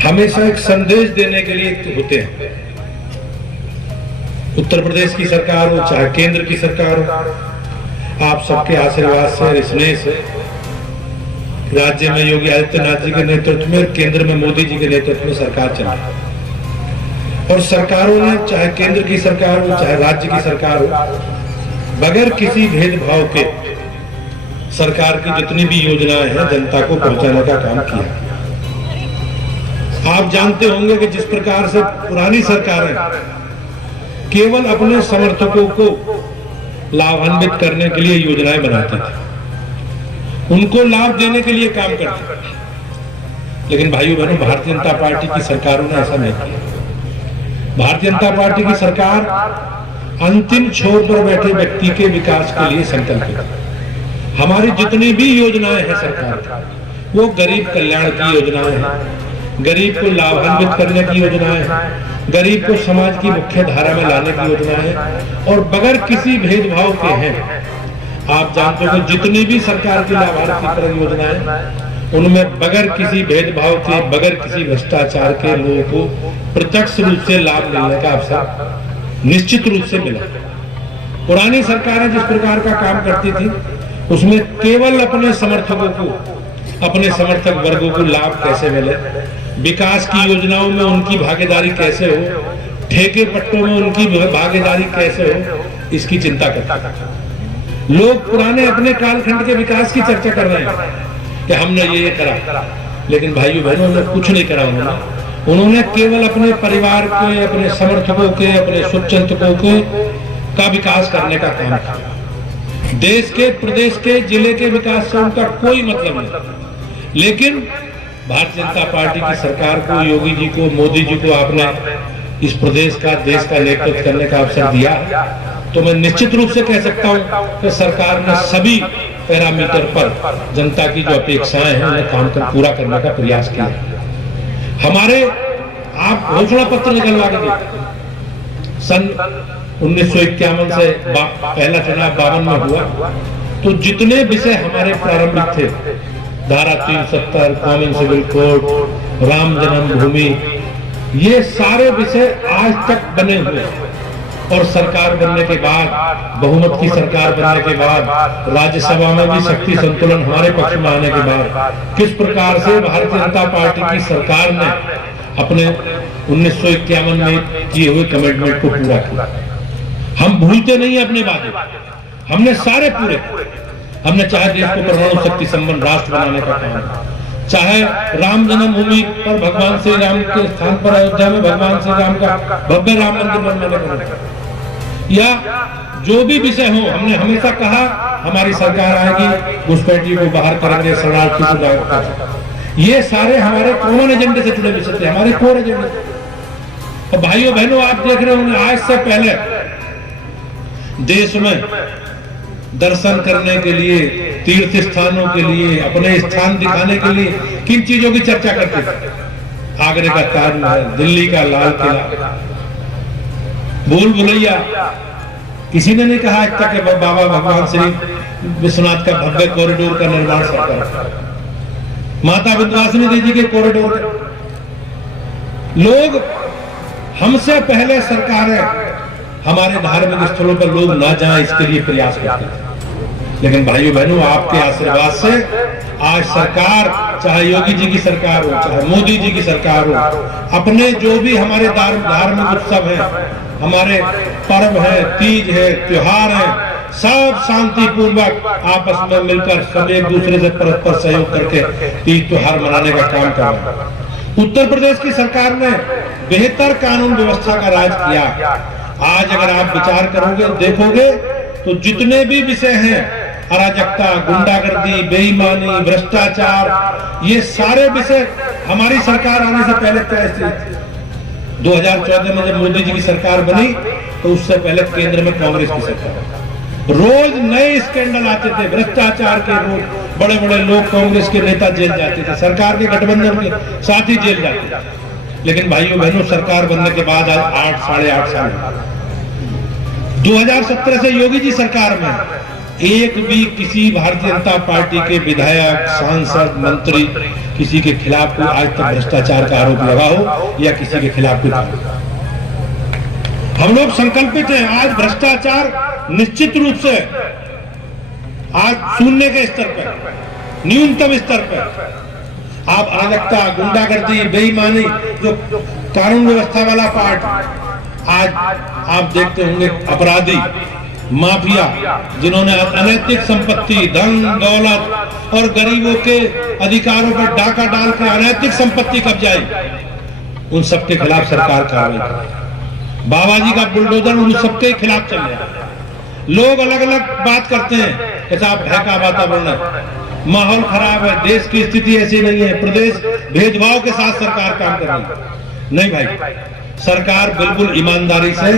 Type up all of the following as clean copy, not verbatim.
हमेशा एक संदेश देने के लिए होते हैं। उत्तर प्रदेश की सरकार हो चाहे केंद्र की सरकार हो, आप सबके आशीर्वाद से, स्नेह से राज्य में योगी आदित्यनाथ जी के नेतृत्व में, केंद्र में मोदी जी के नेतृत्व में सरकार चल रही है। और सरकारों ने, चाहे केंद्र की सरकार हो चाहे राज्य की सरकार हो, बगैर किसी भेदभाव के सरकार की जितनी भी योजनाएं हैं जनता को पहुंचाने का काम किया। आप जानते होंगे कि जिस प्रकार से पुरानी सरकारें केवल अपने समर्थकों को लाभान्वित करने के लिए योजनाएं बनाती थी, उनको लाभ देने के लिए काम करती थी। लेकिन भाइयों बहनों, भारतीय जनता पार्टी की सरकारों ने ऐसा नहीं किया। भारतीय जनता पार्टी की सरकार अंतिम छोर पर बैठे व्यक्ति के विकास के लिए संकल्पित है। हमारी जितनी भी योजनाएं हैं सरकार, वो गरीब कल्याण की योजनाएं हैं, गरीब को लाभान्वित करने की योजनाएं हैं, गरीब को समाज की मुख्य धारा में लाने की योजनाएं हैं और बगैर किसी भेदभाव के हैं। आप जानते हो कि जितनी भी सरकार की लाभार्थी परियोजनाएं, उनमें बगैर किसी भेदभाव के, बगैर किसी भ्रष्टाचार के लोगों को प्रत्यक्ष रूप से लाभ मिलने का अवसर निश्चित रूप से मिला। पुरानी सरकारें जिस प्रकार का काम करती थी, उसमें केवल अपने समर्थकों को, अपने समर्थक वर्गों को लाभ कैसे मिले, विकास की योजनाओं में उनकी भागीदारी कैसे हो, ठेके पट्टों में उनकी भागीदारी कैसे हो, इसकी चिंता करते हैं। लोग पुराने अपने कालखंड के विकास की चर्चा कर रहे हैं कि हमने ये करा, लेकिन भाइयों बहनों ने कुछ नहीं करा। उन्होंने केवल अपने परिवार के, अपने समर्थकों के, अपने शुभचिंतकों के का विकास करने का काम किया। देश के, प्रदेश के, जिले के विकास से उनका कोई मतलब नहीं। लेकिन भारतीय जनता पार्टी की सरकार को, योगी जी को, मोदी जी को आपने इस प्रदेश का, देश का नेतृत्व करने का अवसर दिया, तो मैं निश्चित रूप से कह सकता हूं कि सरकार ने सभी पैरामीटर पर जनता की जो अपेक्षाएं हैं उन्हें काम कर पूरा करने का प्रयास किया। हमारे आप घोषणा पत्र निकलवा के देखिए, सन 1951 से पहला चुनाव 52 में हुआ, तो जितने विषय हमारे प्रारंभिक थे, धारा 370, कॉमन सिविल कोड, राम जन्मभूमि, ये सारे विषय आज तक बने हुए। और सरकार बनने के बाद, बहुमत की सरकार बनने के बाद, राज्यसभा में भी शक्ति संतुलन हमारे पक्ष में आने के बाद, किस प्रकार से भारतीय जनता पार्टी की सरकार ने अपने 1951 में किए हुए कमिटमेंट को पूरा किया। हम भूलते नहीं अपने वादे, हमने सारे पूरे। हमने चाहे देश को परमाणु शक्ति संपन्न राष्ट्र बनाने का काम, चाहे राम जन्मभूमि पर भगवान श्री राम के स्थान पर अयोध्या में भगवान श्री राम का भव्य राम मंदिर बनवाने का, या जो भी विषय हो, हमने हमेशा कहा हमारी सरकार आएगी, घुसपैठी को बाहर करेंगे, शरणार्थी को जाएगा। ये सारे हमारे कॉमन एजेंडे से जुड़े विषय थे, हमारे कोर एजेंडे। और भाइयों बहनों, आप देख रहे होंगे आज से पहले देश में दर्शन करने के लिए, तीर्थ स्थानों के लिए, अपने स्थान दिखाने के लिए किन चीजों की चर्चा करते थे? आगरे का ताजमहल, दिल्ली का लाल किला, भूल भुलैया। किसी ने नहीं कहा आज तक कि बाबा भगवान श्री विश्वनाथ का भव्य कॉरिडोर का निर्माण सरकार, माता विंध्यवासिनी देवी के कॉरिडोर। लोग हमसे पहले सरकारें हमारे धार्मिक स्थलों पर लोग ना जाएं, इसके लिए प्रयास करते थे। लेकिन भाइयों बहनों, आपके आशीर्वाद से आज सरकार, चाहे योगी जी की सरकार हो चाहे मोदी जी की सरकार हो, अपने जो भी हमारे धार्मिक उत्सव हैं, हमारे पर्व है, तीज है, त्योहार है, सब शांतिपूर्वक आपस में मिलकर सब एक दूसरे से परस्पर सहयोग करके तीज त्योहार मनाने का काम कर रहे हैं। उत्तर प्रदेश की सरकार ने बेहतर कानून व्यवस्था का राज किया। आज अगर आप विचार करोगे, देखोगे, तो जितने भी विषय हैं, अराजकता, गुंडागर्दी, बेईमानी, भ्रष्टाचार, ये सारे विषय हमारी सरकार आने से पहले तय थे। 2014 में जब मोदी जी की सरकार बनी, तो उससे पहले केंद्र में कांग्रेस की सरकार, रोज नए स्कैंडल आते थे भ्रष्टाचार के। रोज बड़े बड़े लोग, कांग्रेस के नेता जेल जाते थे, सरकार के गठबंधन के साथ ही जेल जाते थे। लेकिन भाइयों बहनों, सरकार बनने के बाद आज 8-8.5 साल, 2017 से योगी जी सरकार में एक भी किसी भारतीय जनता पार्टी के विधायक, सांसद, मंत्री किसी के खिलाफ कोई आज तक भ्रष्टाचार का आरोप लगा हो या किसी के खिलाफ कोई। हम लोग संकल्पित हैं, आज भ्रष्टाचार निश्चित रूप से आज शून्य के स्तर पर, न्यूनतम स्तर पर। आप अराजकता, गुंडागर्दी, बेईमानी, जो कानून व्यवस्था वाला पार्ट, आज आप देखते होंगे अपराधी, माफिया, जिन्होंने अनैतिक संपत्ति, धन दौलत और गरीबों के अधिकारों पर डाका डालकर अनैतिक संपत्ति कब्जाई, उन सबके खिलाफ सरकार कार्रवाई करे। बाबाजी का बुलडोजर उन सबके खिलाफ चल रहा है। लोग अलग अलग बात करते हैं कि साहब भय का वातावरण है, माहौल खराब है, देश की स्थिति ऐसी नहीं है, प्रदेश भेदभाव के साथ सरकार काम कर रही है। नहीं भाई, सरकार बिल्कुल ईमानदारी से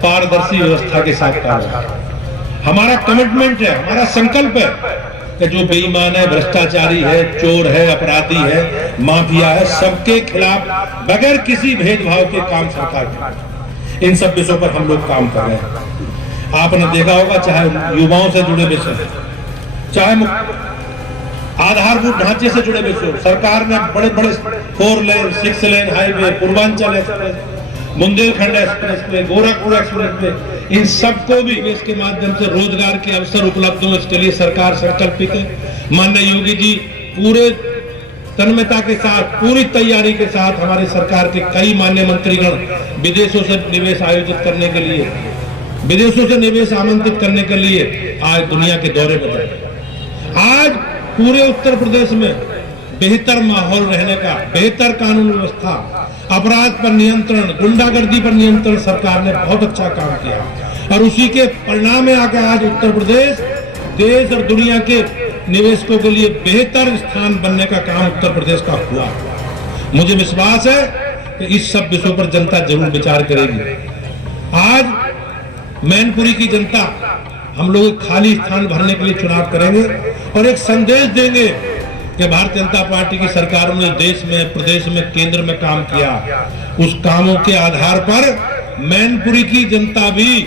पारदर्शी व्यवस्था के साथ काम कर रही है। हमारा कमिटमेंट है, हमारा संकल्प है कि जो बेईमान है, भ्रष्टाचारी है, चोर है, अपराधी है, माफिया है, सबके खिलाफ बगैर किसी भेदभाव के काम सरकार कर। इन सब विषयों पर हम लोग काम कर रहे हैं। आपने देखा होगा, चाहे युवाओं से जुड़े विषय, चाहे आधारभूत ढांचे से जुड़े विषय, सरकार ने बड़े बड़े 4 lane 6 lane highway, Purvanchal express, Bundelkhand expressway, Gorakhpur expressway, इन सबको भी इसके माध्यम से रोजगार के अवसर उपलब्ध हो, इसके लिए सरकार संकल्पित है। माननीय योगी जी पूरे तन्मयता के साथ, पूरी तैयारी के साथ हमारी सरकार के कई मान्य मंत्रीगण विदेशों से निवेश आयोजित करने के लिए, विदेशों से निवेश आमंत्रित करने के लिए आज दुनिया के दौरे पर जाए। आज पूरे उत्तर प्रदेश में बेहतर माहौल रहने का, बेहतर कानून व्यवस्था, अपराध पर नियंत्रण, गुंडागर्दी पर नियंत्रण, सरकार ने बहुत अच्छा काम किया और उसी के परिणाम में आकर आज उत्तर प्रदेश देश और दुनिया के निवेशकों के लिए बेहतर स्थान बनने का काम उत्तर प्रदेश का हुआ। मुझे विश्वास है कि इस सब विषयों पर जनता जरूर विचार करेगी। आज मैनपुरी की जनता हम लोग खाली स्थान भरने के लिए चुनाव करेंगे और एक संदेश देंगे कि भारतीय जनता पार्टी की सरकार ने देश में, प्रदेश में, केंद्र में काम किया। उस कामों के आधार पर मैनपुरी की जनता भी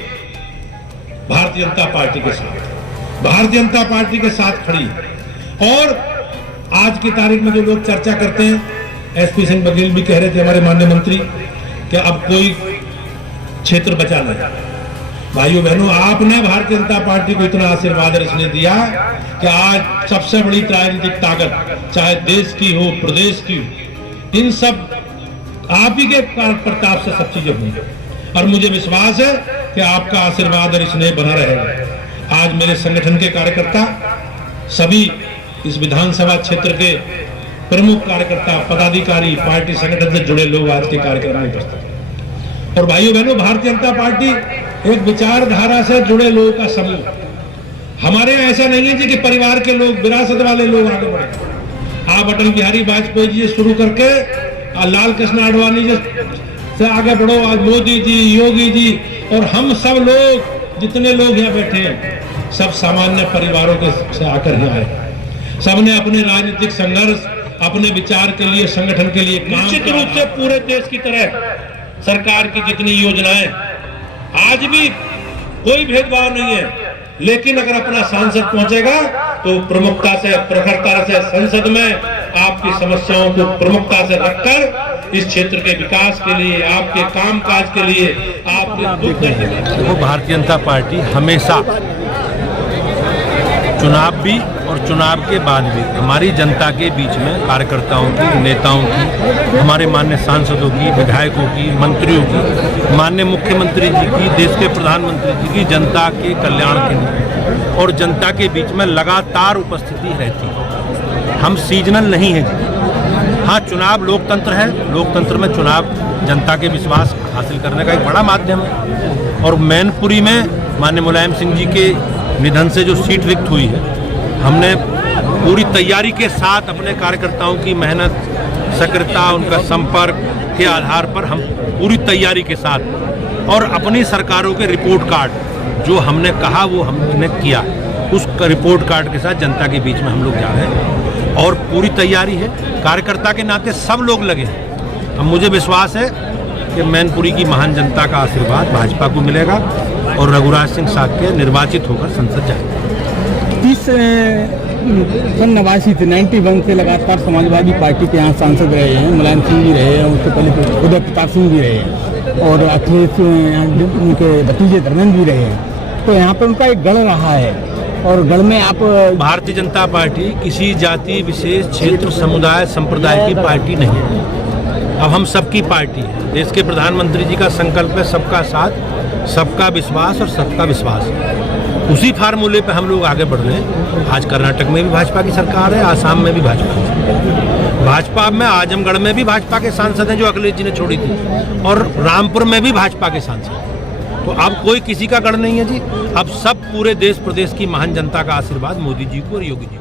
भारतीय जनता पार्टी के साथ, भारतीय जनता पार्टी के साथ खड़ी। और आज की तारीख में जो लोग चर्चा करते हैं, एसपी सिंह बघेल भी कह रहे थे, हमारे माननीय मंत्री, कि अब कोई क्षेत्र बचा नहीं। भाइयों बहनों, आपने भारतीय जनता पार्टी को इतना आशीर्वाद इसने दिया कि आज सबसे बड़ी राजनीतिक ताकत, चाहे देश की हो, प्रदेश की हो, इन सब आप ही के प्रताप से सब चीजें हुई। और मुझे विश्वास है कि आपका आशीर्वाद और स्नेह बना रहेगा। आज मेरे संगठन के कार्यकर्ता, सभी इस विधानसभा क्षेत्र के प्रमुख कार्यकर्ता, पदाधिकारी, पार्टी संगठन से जुड़े लोग आज के कार्यक्रम में उपस्थित हैं। और भाइयों बहनों, भारतीय जनता पार्टी एक विचारधारा से जुड़े लोगों का समूह। हमारे ऐसा नहीं है जी कि परिवार के लोग, विरासत वाले लोग आगे बढ़े। आप अटल बिहारी वाजपेयी जी से शुरू करके लाल कृष्ण आडवाणी जी से आगे बढ़ो, आज मोदी जी, योगी जी और हम सब लोग, जितने लोग यहाँ बैठे हैं, सब सामान्य परिवारों के से आकर ही आए। सबने अपने राजनीतिक संघर्ष, अपने विचार के लिए, संगठन के लिए निश्चित रूप से पूरे देश की तरह सरकार की जितनी योजनाएं, आज भी कोई भेदभाव नहीं है, लेकिन अगर अपना सांसद पहुंचेगा तो प्रमुखता से, प्रखरता से संसद में आपकी समस्याओं को प्रमुखता से रखकर इस क्षेत्र के विकास के लिए, आपके कामकाज के लिए, आपके वो भारतीय जनता पार्टी हमेशा चुनाव भी और चुनाव के बाद भी हमारी जनता के बीच में कार्यकर्ताओं की, नेताओं की, हमारे माननीय सांसदों की, विधायकों की, मंत्रियों की, माननीय मुख्यमंत्री जी की, देश के प्रधानमंत्री जी की जनता के कल्याण के लिए और जनता के बीच में लगातार उपस्थिति रहती है। हम सीजनल नहीं हैं जी। हाँ, चुनाव लोकतंत्र है, लोकतंत्र में चुनाव जनता के विश्वास हासिल करने का एक बड़ा माध्यम है। और मैनपुरी में माननीय मुलायम सिंह जी के निधन से जो सीट रिक्त हुई है, हमने पूरी तैयारी के साथ अपने कार्यकर्ताओं की मेहनत, सक्रियता, उनका संपर्क के आधार पर हम पूरी तैयारी के साथ और अपनी सरकारों के रिपोर्ट कार्ड जो हमने कहा वो हमने किया, उस रिपोर्ट कार्ड के साथ जनता के बीच में हम लोग जा रहे हैं और पूरी तैयारी है। कार्यकर्ता के नाते सब लोग लगे हैं। अब मुझे विश्वास है कि मैनपुरी की महान जनता का आशीर्वाद भाजपा को मिलेगा और रघुराज सिंह साक्य निर्वाचित होकर संसद जाएंगे। सन 89 से 91 से लगातार समाजवादी पार्टी के यहाँ सांसद रहे हैं। मुलायम सिंह भी रहे हैं, उससे पहले उदय प्रताप सिंह भी रहे हैं, और अखिलेश उनके भतीजे धर्मेंद्र भी रहे हैं। तो यहाँ पर उनका एक गढ़ रहा है, और गढ़ में आप भारतीय जनता पार्टी किसी जाति विशेष क्षेत्र समुदाय संप्रदाय की पार्टी नहीं है। अब हम सबकी पार्टी है। देश के प्रधानमंत्री जी का संकल्प है सबका साथ, सबका विश्वास और सबका विश्वास। उसी फार्मूले पे हम लोग आगे बढ़ रहे हैं। आज कर्नाटक में भी भाजपा की सरकार है, आसाम में भी भाजपा की सरकार है। भाजपा में आजमगढ़ में भी भाजपा के सांसद हैं जो अखिलेश जी ने छोड़ी थी, और रामपुर में भी भाजपा के सांसद हैं। तो अब कोई किसी का गढ़ नहीं है जी। अब सब पूरे देश प्रदेश की महान जनता का आशीर्वाद मोदी जी को और योगी जी को।